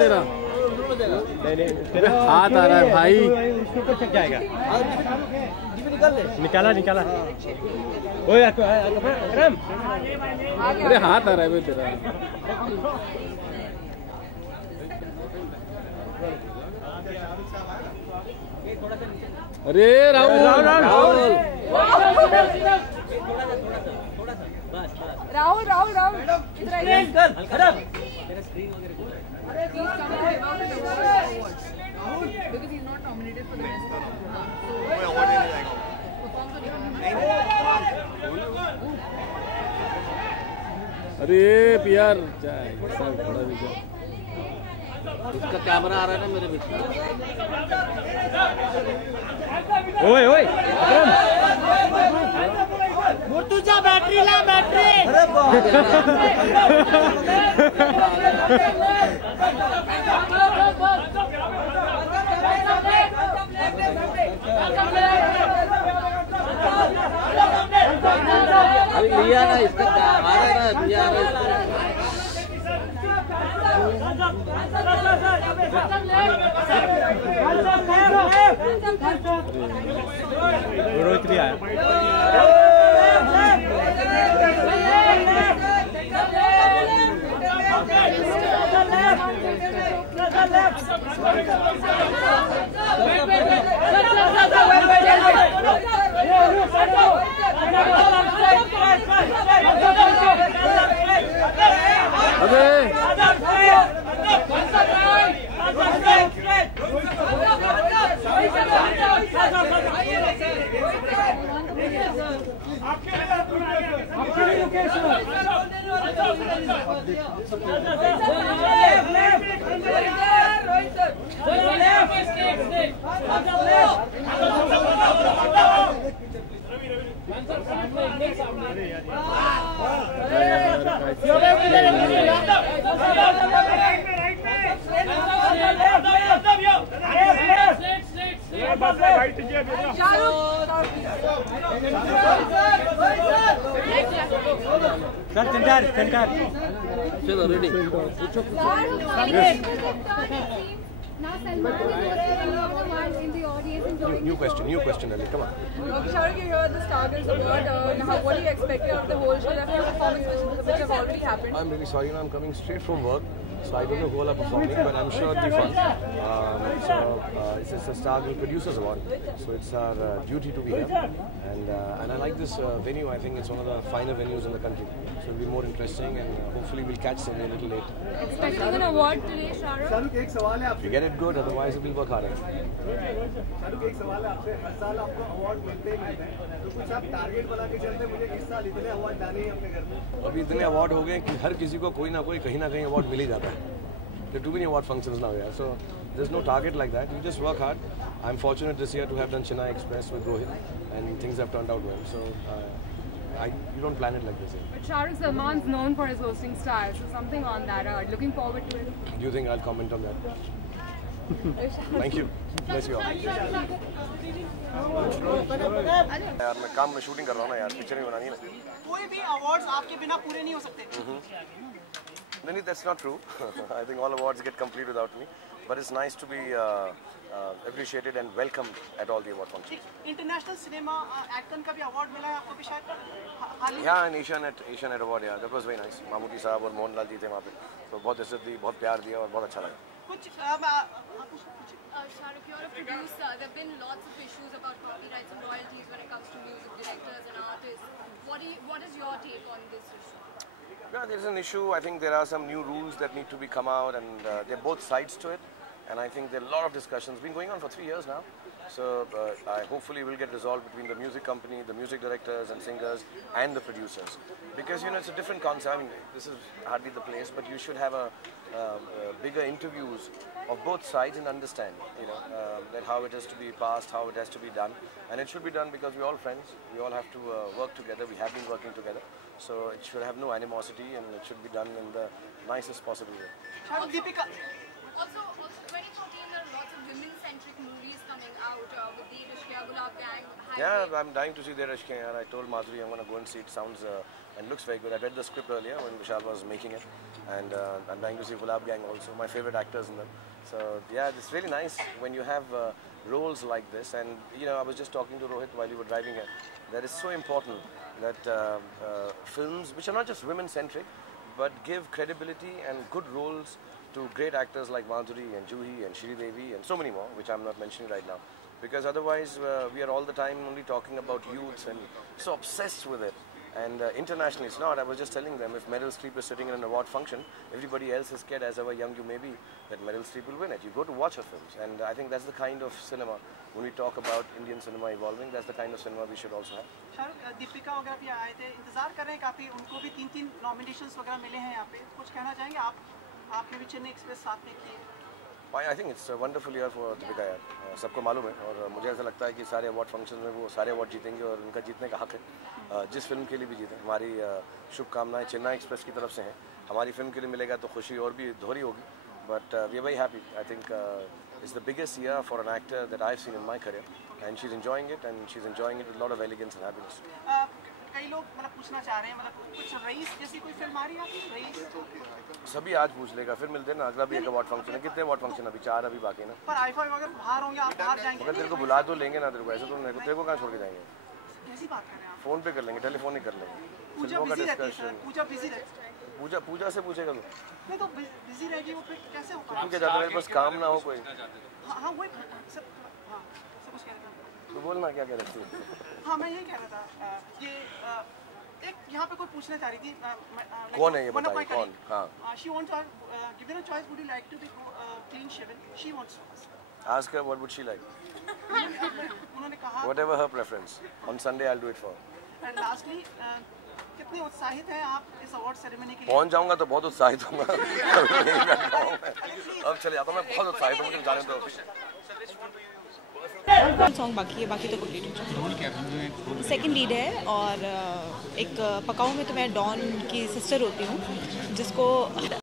तेरा हाथ आ रहा है भाई, उसके ऊपर चढ़ जाएगा। निकाला निकाला। ओए अकरम, अरे हाथ आ रहा है भाई तेरा। अरे Rahul Rahul Rahul Rahul because he's not nominated for the best अरे पियार उसका कैमरा आ रहा है ना मेरे बीच में। ओए ओए मुर्तुजा बैटरी ला बैटरी। अरे लिया ना इसका आ रहा है ना, लिया आ रहा है। रोहित भी आया। सर सेंटर सेंटर चलो ready. Now Salman is hosting a lot of awards in the audience and joining. New question, Ali. Come on. Shahrukh, you're here at the Stargurls Award. What do you expect out of the whole show? There are a few performances which have already happened. I'm really sorry, I'm coming straight from work, so I don't know who all are performing, but I'm sure it'll be fun. It's a Stargurl Producers Award, so it's our duty to be here. And I like this venue. I think it's one of the finer venues in the country, so it'll be more interesting, and hopefully we'll catch some a little late. Expecting an award today, Shahrukh? If you get it good, otherwise we'll work harder. Shahrukh, एक सवाल है आपसे। हर साल आपको award मिलते ही मिलते हैं, तो कुछ आप टारगेट बना के चलते मुझे इस साल इतने अवार्ड डाले ही अपने घर में। अभी इतने अवार्ड हो गए कि हर किसी को कोई ना कोई कहीं ना कहीं अवार्ड मिल ही जाता है. There are too many award functions now, yeah. So there's no target like that. You just work hard. I'm fortunate this year to have done Chennai Express with Rohit, and things have turned out well. So you don't plan it like this. But Shahrukh, Salman's known for his hosting style, so something on that. Looking forward to it. Do you think I'll comment on that? Thank you. Bless you all. यार मैं काम में shooting कर रहा हूँ ना यार, picture नहीं बनानी है ना. कोई भी अवार्ड्स आपके बिना पूरे नहीं हो सकते। No, that's not true. I think all awards get complete without me. But it's nice to be appreciated and welcomed at all the award functions. International cinema एक्टन का भी अवार्ड मिला है आपको भी शायद? Yeah, and Asianet Award, yeah, that was very nice. Mammootty साहब और मोहनलाल जी थे वहाँ पे, तो बहुत इज्जत दी, बहुत प्यार दिया और बहुत अच्छा लगा. कुछ Shahrukh, you're a producer. There have been lots of issues about copyrights and royalties when it comes to music directors and artists. What is your take on this issue? Yeah, there's an issue. I think there are some new rules that need to be come out, and there are both sides to it. And I think there are a lot of discussions been going on for 3 years now. So I hopefully will get resolved between the music company, the music directors and singers, and the producers. Because it's a different concept. I mean, this is hardly the place, but you should have a bigger interviews of both sides and understand, that how it has to be passed, how it has to be done, and it should be done because we're all friends. We all have to work together. We have been working together, so it should have no animosity, and it should be done in the nicest possible way. Also, 2014, there are lots of women-centric movies coming out with the Rishkiya Gulab Gang. Yeah, I'm dying to see the Rishkiya, and I told Madhuri I'm going to go and see it. Sounds and looks very good. I read the script earlier when Vishal was making it, and I'm trying to see Gulab Gang also, my favorite actors in them. So yeah, it's really nice when you have roles like this. And you know, I was just talking to Rohit while you were driving here, that it's so important that films which are not just women-centric, but give credibility and good roles to great actors like Madhuri and Juhi and Shri Devi and so many more, which I'm not mentioning right now. Because otherwise we are all the time only talking about youths and so obsessed with it. And internationally it's not. I was just telling them, if Meryl Streep is sitting in an award function, everybody else is scared, as however young you may be, that Meryl Streep will win it. You go to watch her films. And I think that's the kind of cinema, when we talk about Indian cinema evolving, that's the kind of cinema we should also have. Shahrukh, Deepika वगैरह भी आए थे, इंतजार कर रहे हैं काफी, उनको भी 3 नॉमिनेशंस वगैरह मिले हैं यहाँ पे, कुछ कहना चाहेंगे आप? आपने भी चेन्नई एक्सप्रेस साथ में की। I think it's a wonderful year for Deepika यार, सबको मालूम है और मुझे ऐसा लगता है कि सारे अवार्ड फंक्शन में वो सारे अवार्ड जीतेंगे और उनका जीतने का हक है, जिस फिल्म के लिए भी जीतें। हमारी शुभकामनाएं चेन्नई एक्सप्रेस की तरफ से हैं। हमारी फिल्म के लिए मिलेगा तो खुशी और भी दोहरी होगी, but we are very happy. I think it's the biggest year for an actor that I've seen in my career, and she's enjoying it, and she's enjoying it with a lot of elegance and happiness. कई लोग मतलब पूछना चाह रहे हैं, मतलब कुछ rice जैसी कोई फिल्म आ रही है आपकी? रईस सभी आज पूछ लेगा, फिर मिलते हैं ना। अगला भी एक अवार्ड फंक्शन है। कितने अवार्ड फंक्शन? अभी 4 अभी बाकी है ना। पर आई-5 अगर बाहर होंगे, आप बाहर जाएंगे? मगर तेरे को बुला तो लेंगे ना, तेरे को ऐसे तो नहीं, तेरे को कहाँ छोड़ के जाएंगे? कैसी बात कर रहे हैं आप? फोन पे कर लेंगे, टेलीफोन ही कर लेंगे। पूजा बिजी रहती है सर, पूजा बिजी रहती है। पूजा से पूछेगा तू? नहीं तो बिजी रहेगी वो, फिर कैसे होगा? तू क्या चाहता है, बस काम ना हो कोई? हाँ वही सर, हाँ सब कुछ कह रहा था। तो बोलना क्या कह रही थी? हाँ मैं यही कह रहा था, ये एक यहाँ पे कोई पूछना चाह रही थी, कौन है ये बताइए कौन? हाँ, she wants to give her a choice, would you like to be clean shaven? She wants to ask. Ask her what would she like. उन्होंने कहा Whatever her preference. On Sunday I'll do it for her. And lastly, कितने उत्साहित हैं आप इस award ceremony के लिए? पहुंच जाऊंगा तो बहुत उत्साहित होऊंगा। अब चले जाता हूँ, मैं बहुत उत्साहित हूँ, मुझे जाने दो। सॉन्ग बाकी है, बाकी तो कंप्लीट हो चुका है। सेकंड लीड है और एक पकाऊ में तो मैं डॉन की सिस्टर होती हूँ, जिसको